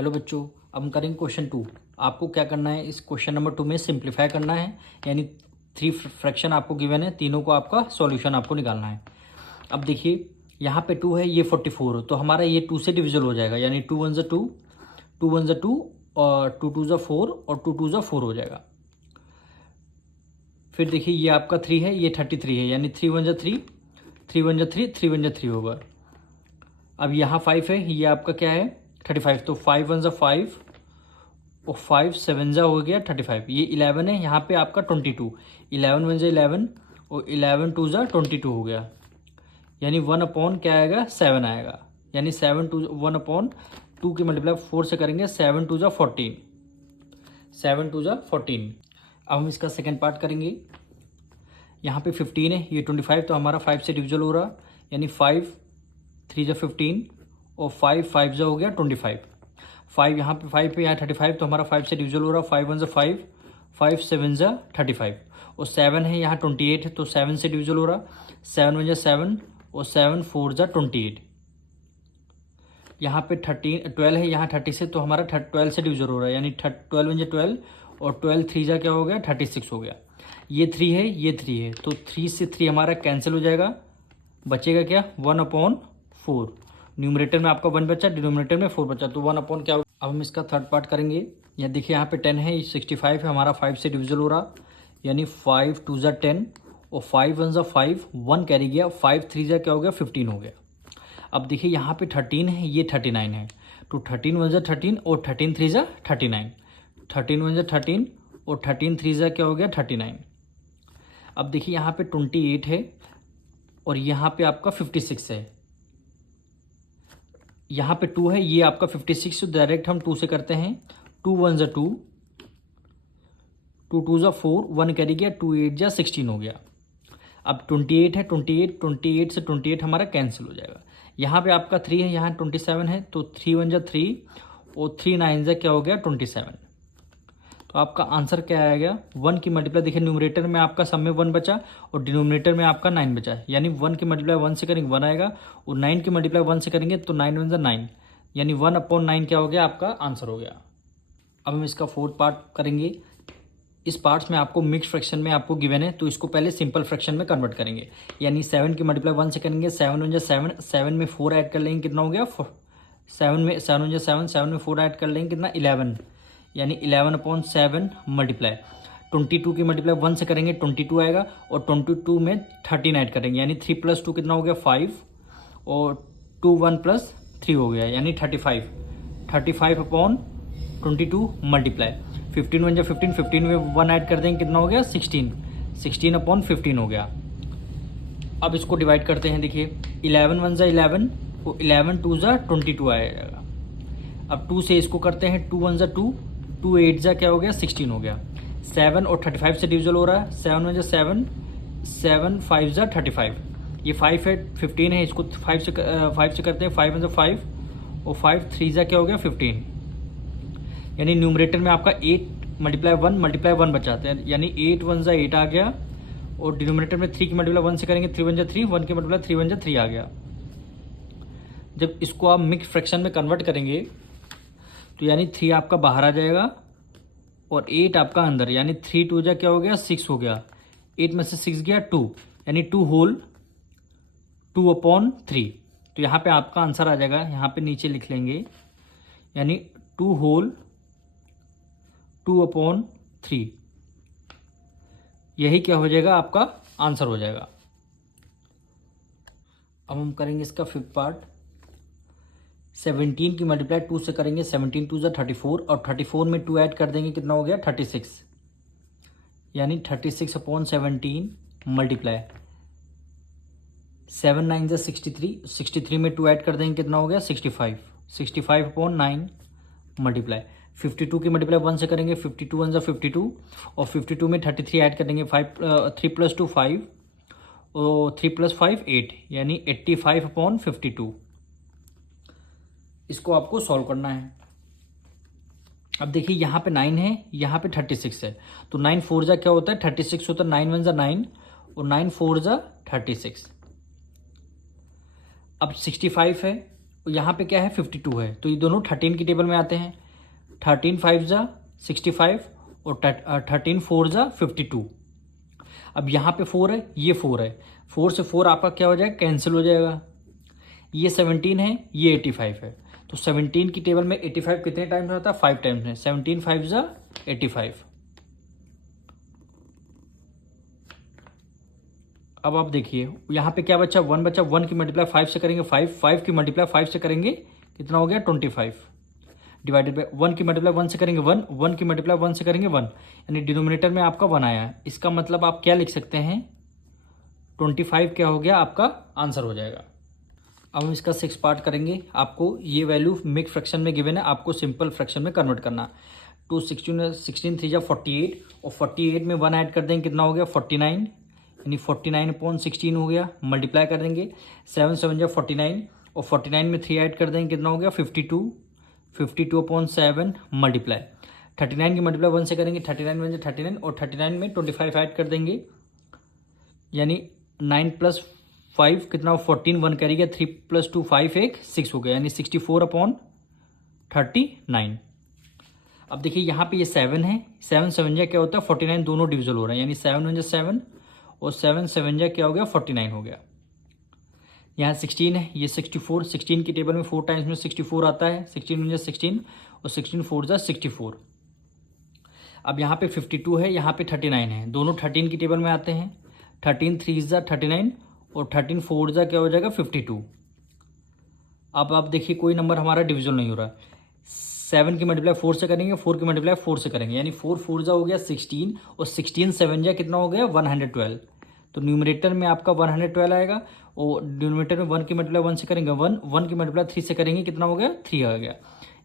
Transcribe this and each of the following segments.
Hello बच्चों, अब हम करेंगे क्वेश्चन 2। आपको क्या करना है, इस क्वेश्चन नंबर 2 में सिंप्लीफाई करना है, यानी 3 फ्रैक्शन आपको गिवन है, तीनों को आपका सॉल्यूशन आपको निकालना है। अब देखिए यहाँ पे 2 है, ये 44 हो, तो हमारा ये 2 से डिविजल हो जाएगा, यानी 2 1 2, 2 1 2 और 2 2 4 और 2 2 4 हो जाएगा। फिर देखिए ये आपका 3 है, ये 33 है, यानी 3 1 3, 3 1 3, 3 1 3 होगा। अब यहाँ 5 है, ये आपका क्या है 35, तो 5 1 5 और 5 7 हो गया 35। ये 11 है, यहाँ पे आपका 22, 11 1 11 और 11 2 22 हो गया, यानी 1 अपॉन क्या आएगा 7 आएगा, यानी 7 2 1 अपॉन 2 की मल्टीप्लाई 4 से करेंगे, 7 2 14, 7 2 14। अब हम इसका सेकेंड पार्ट करेंगे। यहाँ पे 15 है, ये 25, तो हमारा 5 से डिविजल हो रहा, यानी 5 3 15 और 5 5 हो गया 25। 5 यहाँ पे 5 पे यहाँ 35, तो हमारा 5 से डिविजल हो रहा, 5 1 5, 5 7 35 और 7 है यहाँ 28 है, तो 7 से डिविजल हो रहा, 7 1 7 और 7 4 28। यहाँ पे 12 है, यहाँ 30 से, तो हमारा 12 से डिविजल हो रहा है, यानी 12 1 12 और 12 3 क्या हो गया 36 हो गया। ये 3 है, ये 3 है, तो 3 से 3 हमारा कैंसिल हो जाएगा, बचेगा क्या 1 अपॉन 4। न्यूमरेटर में आपका 1 बचा, डिनोमिनेटर में 4 बचा, तो 1 अपॉन क्या होगा। अब हम इसका थर्ड पार्ट करेंगे। यहाँ देखिए यहाँ पे 10 है, 65 है, हमारा 5 से डिविजल हो रहा, यानी 5 2 10 और 5 1 5, 1 कैरी गया, 5 3 क्या हो गया 15 हो गया। अब देखिए यहाँ पे 13 है, ये 39 है, तो 13 1 13 और 13 3 39, 13 1 13 और 13 3 क्या हो गया 39। अब देखिए यहाँ पे 28 है और यहाँ पे आपका 56 है, यहाँ पे 2 है, ये आपका 56, तो डायरेक्ट हम 2 से करते हैं, 2 1 2, 2 2 4, 1 कैरी गया, 2 8 16 हो गया। अब 28 है, 28 से 28 हमारा कैंसिल हो जाएगा। यहाँ पे आपका 3 है, यहाँ 27 है, तो 3 1 3 और 3 9 क्या हो गया 27। तो आपका आंसर क्या आएगा, 1 की मल्टीप्लाई देखिए, न्यूमरेटर में आपका सब में 1 बचा और डिनोमिनेटर में आपका 9 बचा, यानी 1 की मल्टीप्लाई 1 से करेंगे 1 आएगा और 9 की मल्टीप्लाई 1 से करेंगे तो 9 1 9, यानी 1 अपॉन 9 क्या हो गया आपका आंसर हो गया। अब हम इसका फोर्थ पार्ट करेंगे। इस पार्ट्स में आपको मिक्स फ्रैक्शन में आपको गिवन है, तो इसको पहले सिंपल फ्रैक्शन में कन्वर्ट करेंगे, यानी 7 की मल्टीप्लाई 1 से करेंगे, 7 1 7, 7 में 4 ऐड कर लेंगे, कितना हो गया 7 में 7 1 7, 7 में 4 ऐड कर लेंगे, कितना 11, यानी 11 अपॉन 7 मल्टीप्लाई 22 की मल्टीप्लाई 1 से करेंगे 22 आएगा और 22 में 13 ऐड करेंगे, यानी 3 + 2 कितना हो गया 5 और 2 1 + 3 हो गया, यानी 35, 35 अपॉन 22 मल्टीप्लाई 15 1 15, 15 में 1 ऐड कर देंगे, कितना हो गया 16, 16 अपॉन 15 हो गया। अब इसको डिवाइड करते हैं, देखिए 11 1 11 और 11 2 22 आएगा। अब 2 से इसको करते हैं, 2 1 2, 2 8 क्या हो गया 16 हो गया। 7 और 35 से डिविजल हो रहा है, 7 1 7, 7 5 35, ये 5 है 15 है, इसको 5 से करते हैं, 5 1 5 और 5 3 क्या हो गया 15, यानी न्यूमरेटर में आपका 8 मल्टीप्लाई 1 मल्टीप्लाई 1 बचाते हैं, यानी 8 1 8 आ गया और डिनोमिनेटर में 3 की मल्टीप्लाई 1 से करेंगे, 3 1 3, 1 की मल्टीप्लाई 3 1 3 आ गया। जब इसको आप मिक्स फ्रैक्शन में कन्वर्ट करेंगे तो यानी 3 आपका बाहर आ जाएगा और 8 आपका अंदर, यानी 3 2 क्या हो गया 6 हो गया, 8 में से 6 गया 2, यानी 2 होल 2 अपॉन 3। तो यहाँ पे आपका आंसर आ जाएगा, यहाँ पे नीचे लिख लेंगे, यानी 2 होल 2 अपॉन 3, यही क्या हो जाएगा आपका आंसर हो जाएगा। अब हम करेंगे इसका फिफ्थ पार्ट। 17 की मल्टीप्लाई 2 से करेंगे, 17 2 34 और 34 में 2 ऐड कर देंगे, कितना हो गया 36, यानी 36 अपॉन 17 मल्टीप्लाई 7 9 63, 63 में 2 ऐड कर देंगे, कितना हो गया 65, 65 अपॉन 9 मल्टीप्लाई 52 की मल्टीप्लाई 1 से करेंगे, 52 1 52 और 52 में 33 ऐड कर देंगे, 3 + 2 5 और 3 + 5 8, यानी 85 अपॉन 52। इसको आपको सॉल्व करना है। अब देखिए यहाँ पे 9 है, यहाँ पे 36 है, तो 9 4 क्या होता है 36 होता है, 9 1 9 और 9 4 36। अब 65 है यहाँ पे क्या है 52 है, तो ये दोनों 13 की टेबल में आते हैं। 13 5 जा 65 और 13 4 जा 52। अब यहाँ पे 4 है, ये 4 है, 4 से 4 आपका क्या हो जाएगा, कैंसिल हो जाएगा। ये 17 है, ये 85 है, तो 17 की टेबल में 85 कितने टाइम्स होता है, 5 टाइम्स में। 17 5 जा 85। अब आप देखिए यहाँ पे क्या बचा, 1 बचा। 1 की मल्टीप्लाई 5 से करेंगे 5, 5 की मल्टीप्लाई 5 से करेंगे कितना हो गया, 25 डिवाइडेड बाई 1 की मल्टीप्लाई 1 से करेंगे 1, 1 की मल्टीप्लाई 1 से करेंगे 1, यानी डिनोमिनेटर में आपका 1 आया है। इसका मतलब आप क्या लिख सकते हैं, 25 क्या हो गया, आपका आंसर हो जाएगा। अब हम इसका 6 पार्ट करेंगे। आपको ये वैल्यू मिक्स फ्रैक्शन में गिवन है, आपको सिंपल फ्रैक्शन में कन्वर्ट करना। 2 16 16 3 जा 48 और 48 में 1 ऐड कर देंगे कितना हो गया, 49, यानी 49/16 हो गया। मल्टीप्लाई कर देंगे 7 7 जा 49 और 49 में 3 ऐड कर देंगे कितना हो गया, 52, 52/7 मल्टीप्लाई 39 की मल्टीप्लाई 1 से करेंगे, 39 1 जा 39 और 39 में 25 ऐड कर देंगे, यानी 9 + 5 कितना, 14, 1 कैरी गया, 3 + 2 5 एक 6 हो गया, यानी 64/39। अब देखिए यहाँ पे ये 7 है, 7 7 जा क्या होता है, 49 दोनों डिविजल हो रहे हैं, यानी 7 1 जा 7 और 7 7 जा क्या हो गया, 49 हो गया। यहाँ 16 है, ये 64, 16 की टेबल में 4 टाइम्स में 64 आता है, 16 1 जा 16 और 16 4 जा 64। अब यहाँ पे 52 है, यहाँ पे 39 है, दोनों 13 की टेबल में आते हैं। 13 3 जा 39 और 13 4 जा क्या हो जाएगा, 52। अब आप देखिए कोई नंबर हमारा डिविजल नहीं हो रहा। 7 की मल्टीप्लाई 4 से करेंगे, 4 की मल्टीप्लाई 4 से करेंगे, यानी 4 4 जा हो गया 16 और 16 7 जा कितना हो गया, 112। तो न्यूमरेटर में आपका 112 आएगा और डिनोमिनेटर में 1 की मल्टीप्लाई 1 से करेंगे 1, 1 की मल्टीप्लाई 3 से करेंगे कितना हो गया, 3 आ गया,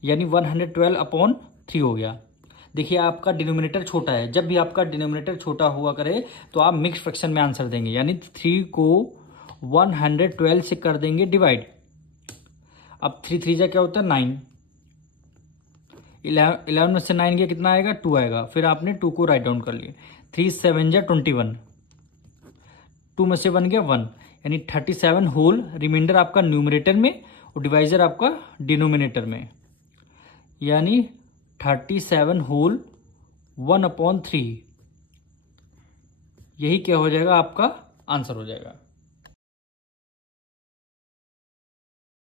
यानी 112/3 हो गया। देखिए आपका डिनोमिनेटर छोटा है, जब भी आपका डिनोमिनेटर छोटा हुआ करे तो आप मिक्स फ्रैक्शन में आंसर देंगे, यानी 3 को 112 से कर देंगे डिवाइड। अब 3 3 जा क्या होता है, 9, 11 में से 9 गया कितना आएगा, 2 आएगा। फिर आपने 2 को राइट डाउन कर लिया। 3 7 जा 21, 2 में से 1 गया 1, यानी 37 होल, रिमाइंडर आपका न्यूमरेटर में और डिवाइजर आपका डिनोमिनेटर में, यानी 37 होल 1/3। यही क्या हो जाएगा, आपका आंसर हो जाएगा।